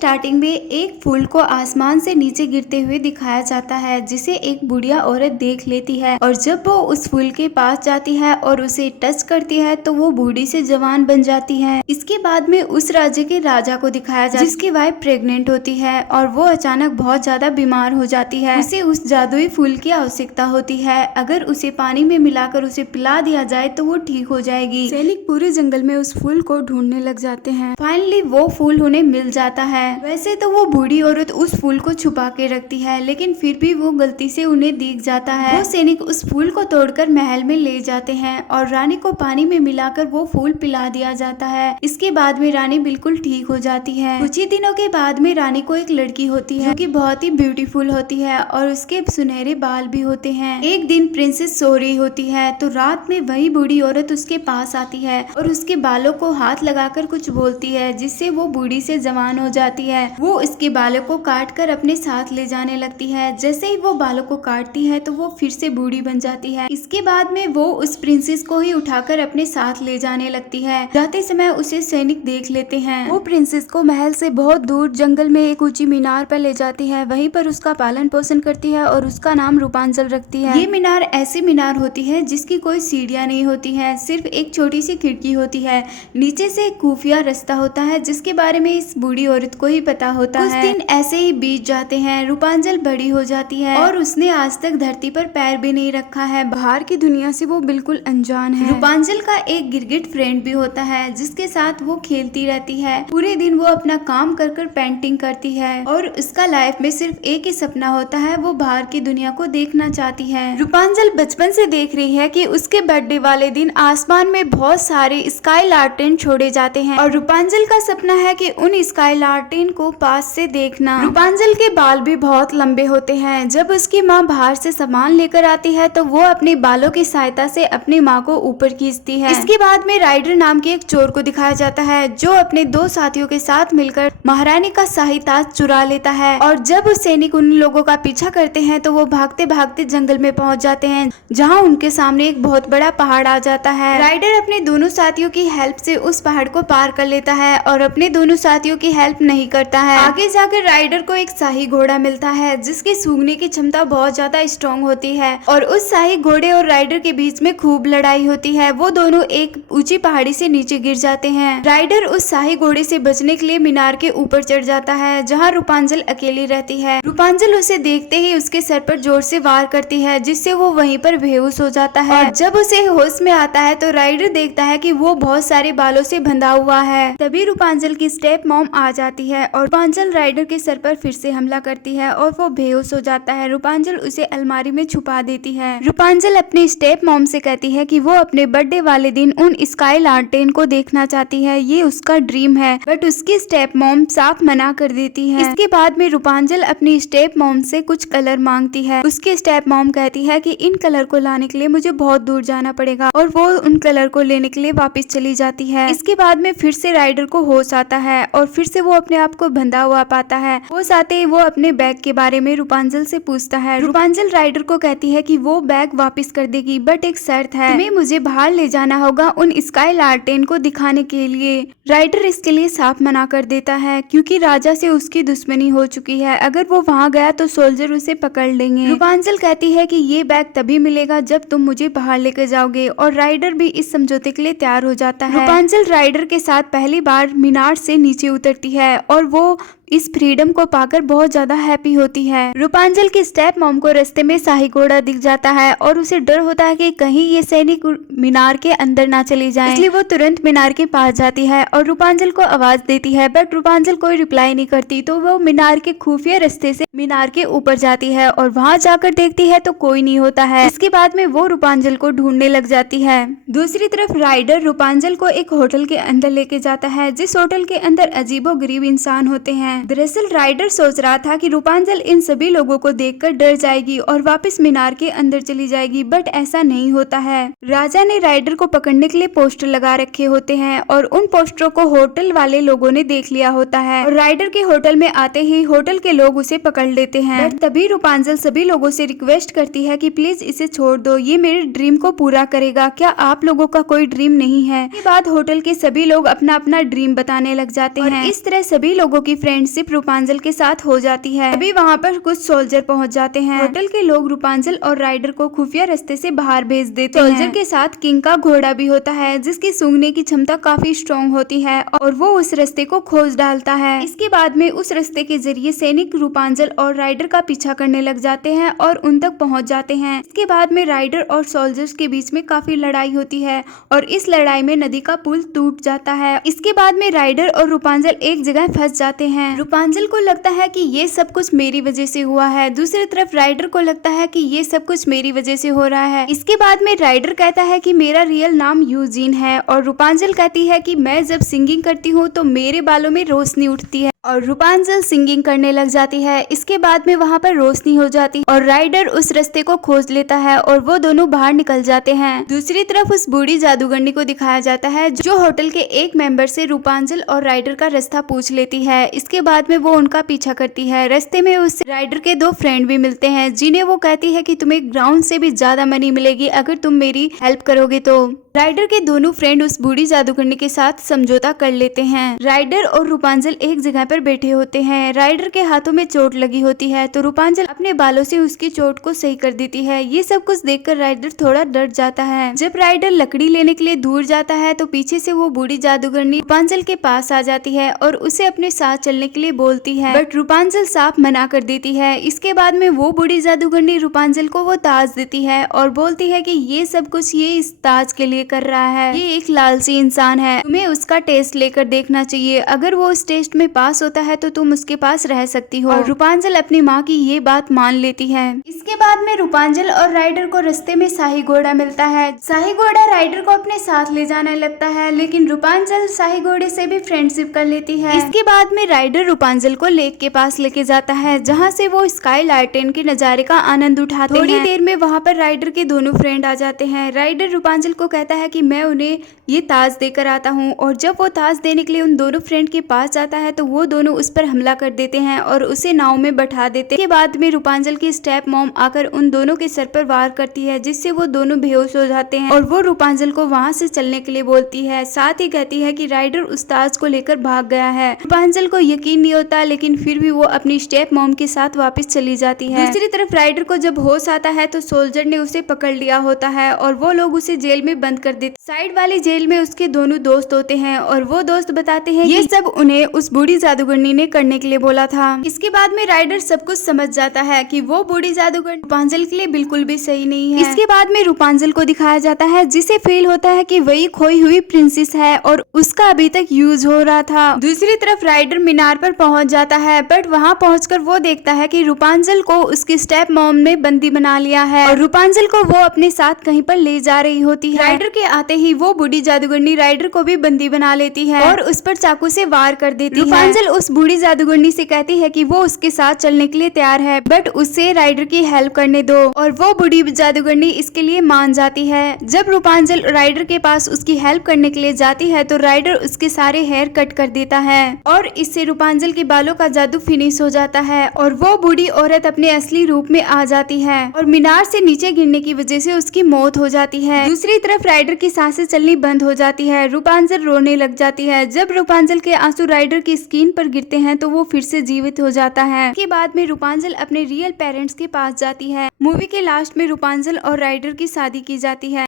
Starting में एक फूल को आसमान से नीचे गिरते हुए दिखाया जाता है, जिसे एक बुढ़िया औरत देख लेती है और जब वो उस फूल के पास जाती है और उसे टच करती है तो वो बूढ़ी से जवान बन जाती है। इसके बाद में उस राज्य के राजा को दिखाया जाता है जिसकी वाइफ प्रेग्नेंट होती है और वो अचानक बहुत ज्यादा बीमार हो जाती है। उसे उस जादुई फूल की आवश्यकता होती है। अगर उसे पानी में मिलाकर उसे पिला दिया जाए तो वो ठीक हो जाएगी। सैनिक पूरे जंगल में उस फूल को ढूंढने लग जाते हैं। फाइनली वो फूल उन्हें मिल जाता है। वैसे तो वो बूढ़ी औरत उस फूल को छुपा के रखती है, लेकिन फिर भी वो गलती से उन्हें दिख जाता है। वो सैनिक उस फूल को तोड़कर महल में ले जाते हैं और रानी को पानी में मिलाकर वो फूल पिला दिया जाता है। इसके बाद में रानी बिल्कुल ठीक हो जाती है। कुछ ही दिनों के बाद में रानी को एक लड़की होती है जो कि बहुत ही ब्यूटीफुल होती है और उसके सुनहरे बाल भी होते हैं। एक दिन प्रिंसेस सो रही होती है तो रात में वही बूढ़ी औरत उसके पास आती है और उसके बालों को हाथ लगाकर कुछ बोलती है, जिससे वो बूढ़ी से जवान हो जाती है। वो उसके बालों को काट कर अपने साथ ले जाने लगती है। जैसे ही वो बालों को काटती है तो वो फिर से बूढ़ी बन जाती है। इसके बाद में वो उस प्रिंसेस को ही उठाकर अपने साथ ले जाने लगती है। जाते समय उसे सैनिक देख लेते हैं। वो प्रिंसेस को महल से बहुत दूर जंगल में एक ऊंची मीनार पर ले जाती है। वहीं पर उसका पालन पोषण करती है और उसका नाम रूपांचल रखती है। ये मीनार ऐसी मीनार होती है जिसकी कोई सीढ़ियां नहीं होती है, सिर्फ एक छोटी सी खिड़की होती है। नीचे से एक खुफिया रास्ता होता है जिसके बारे में इस बूढ़ी औरत को ही पता होता है। कुछ दिन ऐसे ही बीत जाते हैं। रूपांचल बड़ी हो जाती है और उसने आज तक धरती पर पैर भी नहीं रखा है। बाहर की दुनिया से वो बिल्कुल अनजान है। रूपांचल का एक गिरगिट फ्रेंड भी होता है जिसके साथ वो खेलती रहती है। पूरे दिन वो अपना काम कर कर पेंटिंग करती है और उसका लाइफ में सिर्फ एक ही सपना होता है, वो बाहर की दुनिया को देखना चाहती है। रूपांचल बचपन से देख रही है कि उसके बर्थडे वाले दिन आसमान में बहुत सारे स्काई लालटेन छोड़े जाते हैं और रूपांचल का सपना है कि उन स्काई लालटेन को पास से देखना। रूपांचल के बाल भी बहुत लंबे होते हैं। जब उसकी माँ बाहर से सामान लेकर आती है तो वो अपने बालों की सहायता से अपनी माँ को ऊपर खींचती है। इसके बाद में राइडर नाम के एक चोर को दिखाया जाता है जो अपने दो साथियों के साथ मिलकर महारानी का शाही ताज चुरा लेता है और जब उस सैनिक उन लोगों का पीछा करते हैं तो वो भागते भागते जंगल में पहुंच जाते हैं, जहाँ उनके सामने एक बहुत बड़ा पहाड़ आ जाता है। राइडर अपने दोनों साथियों की हेल्प से उस पहाड़ को पार कर लेता है और अपने दोनों साथियों की हेल्प नहीं करता है। आगे जाकर राइडर को एक शाही घोड़ा मिलता है जिसकी सूंघने की क्षमता बहुत ज्यादा स्ट्रॉन्ग होती है और उस शाही घोड़े और राइडर के बीच में खूब लड़ाई होती है। वो दोनों एक ऊंची पहाड़ी से नीचे गिर जाते हैं। राइडर उस शाही घोड़े से बचने के लिए मीनार के ऊपर चढ़ जाता है जहाँ रूपांचल अकेली रहती है। रूपांचल उसे देखते ही उसके सर पर जोर से वार करती है जिससे वो वहीं पर बेहोश हो जाता है और जब उसे होश में आता है तो राइडर देखता है कि वो बहुत सारे बालों से बंधा हुआ है। तभी रूपांचल की स्टेप मॉम आ जाती है और रूपांचल राइडर के सर पर फिर से हमला करती है और वो बेहोश हो जाता है। रूपांचल उसे अलमारी में छुपा देती है। रूपांचल अपनी स्टेप मॉम से कहती है कि वो अपने बर्थडे वाले दिन उन स्काई लालटेन को देखना चाहती है, ये उसका ड्रीम है, बट उसकी स्टेप मॉम साफ मना कर देती है। इसके बाद में रूपांचल अपनी स्टेप मॉम से कुछ कलर मांगती है। उसकी स्टेप मॉम कहती है कि इन कलर को लाने के लिए मुझे बहुत दूर जाना पड़ेगा और वो उन कलर को लेने के लिए वापस चली जाती है। इसके बाद में फिर से राइडर को होश आता है और फिर से वो अपने आप को बंधा हुआ पाता है। होश आते ही वो अपने बैग के बारे में रूपांचल से पूछता है। रूपांचल राइडर को कहती है कि वो बैग वापस कर देगी, बट एक शर्त है, तुम्हें मुझे बाहर ले जाना होगा उन स्काई लालटेन को दिखाने के लिए। राइडर इसके लिए साफ मना कर देता है क्योंकि राजा से उसकी दुश्मनी हो चुकी है। अगर वो वहाँ गया तो सोल्जर उसे पकड़ लेंगे। रूपांचल कहती है कि ये बैग तभी मिलेगा जब तुम मुझे बाहर लेकर जाओगे और राइडर भी इस समझौते के लिए तैयार हो जाता है। रूपांचल राइडर के साथ पहली बार मीनार से नीचे उतरती है और वो इस फ्रीडम को पाकर बहुत ज्यादा हैप्पी होती है। रूपांचल की स्टेप मॉम को रास्ते में शाही घोड़ा दिख जाता है और उसे डर होता है कि कहीं ये सैनिक मीनार के अंदर ना चली जाएं। इसलिए वो तुरंत मीनार के पास जाती है और रूपांचल को आवाज देती है, बट रूपांचल कोई रिप्लाई नहीं करती। तो वो मीनार के खुफिया रास्ते से मीनार के ऊपर जाती है और वहाँ जाकर देखती है तो कोई नहीं होता है। इसके बाद में वो रूपांचल को ढूंढने लग जाती है। दूसरी तरफ राइडर रूपांचल को एक होटल के अंदर लेके जाता है, जिस होटल के अंदर अजीबोगरीब इंसान होते हैं। दरअसल राइडर सोच रहा था कि रूपांचल इन सभी लोगों को देखकर डर जाएगी और वापस मीनार के अंदर चली जाएगी, बट ऐसा नहीं होता है। राजा ने राइडर को पकड़ने के लिए पोस्टर लगा रखे होते हैं और उन पोस्टरों को होटल वाले लोगों ने देख लिया होता है और राइडर के होटल में आते ही होटल के लोग उसे पकड़ लेते हैं। बट तभी रूपांचल सभी लोगों से रिक्वेस्ट करती है कि प्लीज इसे छोड़ दो, ये मेरे ड्रीम को पूरा करेगा, क्या आप लोगों का कोई ड्रीम नहीं है? इसके बाद होटल के सभी लोग अपना अपना ड्रीम बताने लग जाते हैं। इस तरह सभी लोगों की फ्रेंडशिप फ्रेंडशिप रूपांजल के साथ हो जाती है। अभी वहाँ पर कुछ सोल्जर पहुँच जाते हैं। होटल के लोग रूपांजल और राइडर को खुफिया रास्ते से बाहर भेज देते हैं। सोल्जर के साथ किंग का घोड़ा भी होता है जिसकी सूंघने की क्षमता काफी स्ट्रॉन्ग होती है और वो उस रास्ते को खोज डालता है। इसके बाद में उस रास्ते के जरिए सैनिक रूपांजल और राइडर का पीछा करने लग जाते हैं और उन तक पहुंच जाते हैं। इसके बाद में राइडर और सोल्जर्स के बीच में काफी लड़ाई होती है और इस लड़ाई में नदी का पुल टूट जाता है। इसके बाद में राइडर और रूपांजल एक जगह फंस जाते हैं। रूपांजल को लगता है कि ये सब कुछ मेरी वजह से हुआ है। दूसरी तरफ राइडर को लगता है कि ये सब कुछ मेरी वजह से हो रहा है। इसके बाद में राइडर कहता है कि मेरा रियल नाम यूजीन है और रूपांजल कहती है कि मैं जब सिंगिंग करती हूँ तो मेरे बालों में रोशनी उठती है और रूपांजल सिंगिंग करने लग जाती है। इसके बाद में वहाँ पर रोशनी हो जाती और राइडर उस रास्ते को खोज लेता है और वो दोनों बाहर निकल जाते हैं। दूसरी तरफ उस बूढ़ी जादूगरनी को दिखाया जाता है जो होटल के एक मेंबर से रूपांजल और राइडर का रास्ता पूछ लेती है। इसके बाद में वो उनका पीछा करती है। रास्ते में उस राइडर के दो फ्रेंड भी मिलते हैं जिन्हें वो कहती है कि तुम्हें ग्राउंड से भी ज्यादा मनी मिलेगी अगर तुम मेरी हेल्प करोगे तो। राइडर के दोनों फ्रेंड उस बूढ़ी जादूगरनी के साथ समझौता कर लेते हैं। राइडर और रूपांजल एक जगह पर बैठे होते हैं। राइडर के हाथों में चोट लगी होती है तो रूपांजल अपने बालों से उसकी चोट को सही कर देती है। ये सब कुछ देखकर राइडर थोड़ा डर जाता है। जब राइडर लकड़ी लेने के लिए दूर जाता है तो पीछे से वो बूढ़ी जादूगरनी रूपांजल के पास आ जाती है और उसे अपने साथ चलने के लिए बोलती है बट रूपांजल साफ मना कर देती है। इसके बाद में वो बूढ़ी जादूगरनी रूपांजल को वो ताज देती है और बोलती है कि ये सब कुछ ये इस ताज के लिए कर रहा है। ये एक लालची इंसान है, तुम्हें उसका टेस्ट लेकर देखना चाहिए। अगर वो उस टेस्ट में पास होता है तो तुम उसके पास रह सकती हो। और रूपांजल अपनी माँ की ये बात मान लेती है। इसके बाद में रूपांजल और राइडर को रास्ते में शाही घोड़ा मिलता है। शाही घोड़ा राइडर को अपने साथ ले जाने लगता है लेकिन रूपांजल शाही घोड़े से भी फ्रेंडशिप कर लेती है। इसके बाद में राइडर रूपांजल को लेक के पास लेके जाता है जहाँ से वो स्काई लाइटेन के नजारे का आनंद उठाते हैं। थोड़ी देर में वहाँ पर राइडर के दोनों फ्रेंड आ जाते हैं। राइडर रूपांजल को कहता है कि मैं उन्हें ये ताज देकर आता हूँ और जब वो ताज देने के लिए उन दोनों फ्रेंड के पास जाता है तो वो दोनों उस पर हमला कर देते हैं और उसे नाव में बैठा देते हैं। के बाद में रूपांजल की स्टेप मॉम आकर उन दोनों के सर पर वार करती है जिससे वो दोनों बेहोश हो जाते हैं और वो रूपांजल को वहाँ से चलने के लिए बोलती है। साथ ही कहती है कि राइडर उस ताज को लेकर भाग गया है। रूपांजल को यकीन नहीं होता लेकिन फिर भी वो अपनी स्टेप मॉम के साथ वापस चली जाती है। दूसरी तरफ राइडर को जब होश आता है तो सोल्जर ने उसे पकड़ लिया होता है और वो लोग उसे जेल में बंद कर देते। साइड वाली जेल में उसके दोनों दोस्त होते हैं और वो दोस्त बताते हैं ये सब उन्हें उस बूढ़ी जादूगरनी ने करने के लिए बोला था। इसके बाद में राइडर सब कुछ समझ जाता है कि वो बूढ़ी जादूगरनी रूपांजल के लिए बिल्कुल भी सही नहीं है। इसके बाद में रूपांजल को दिखाया जाता है जिसे फील होता है कि वही खोई हुई प्रिंसेस है और उसका अभी तक यूज हो रहा था। दूसरी तरफ राइडर मीनार पर पहुंच जाता है बट वहां पहुंचकर वो देखता है कि रूपांजल को उसकी स्टेप मॉम ने बंदी बना लिया है और रूपांजल को वो अपने साथ कहीं पर ले जा रही होती है। राइडर के आते ही वो बूढ़ी जादूगरनी राइडर को भी बंदी बना लेती है और उस पर चाकू से वार कर देती है। रूपांजल उस बूढ़ी जादूगरनी से कहती है कि वो उसके साथ चलने के लिए तैयार है बट उससे राइडर की हेल्प करने दो और वो बूढ़ी जादूगरनी इसके लिए मान जाती है। जब रूपांजल राइडर के पास उसकी हेल्प करने के लिए जाती है तो राइडर उसके सारे हेयर कट कर देता है और इससे रूपांजल के बालों का जादू फिनिश हो जाता है और वो बूढ़ी औरत अपने असली रूप में आ जाती है और मीनार से नीचे गिरने की वजह से उसकी मौत हो जाती है। दूसरी तरफ राइडर की सांसें चलनी बंद हो जाती है। रूपांजल रोने लग जाती है। जब रूपांजल के आंसू राइडर की स्किन पर गिरते हैं तो वो फिर से जीवित हो जाता है। इसके बाद में रूपांजल अपने रियल पेरेंट्स के पास जाती है। मूवी के लास्ट में रूपांजल और राइडर की शादी की जाती है।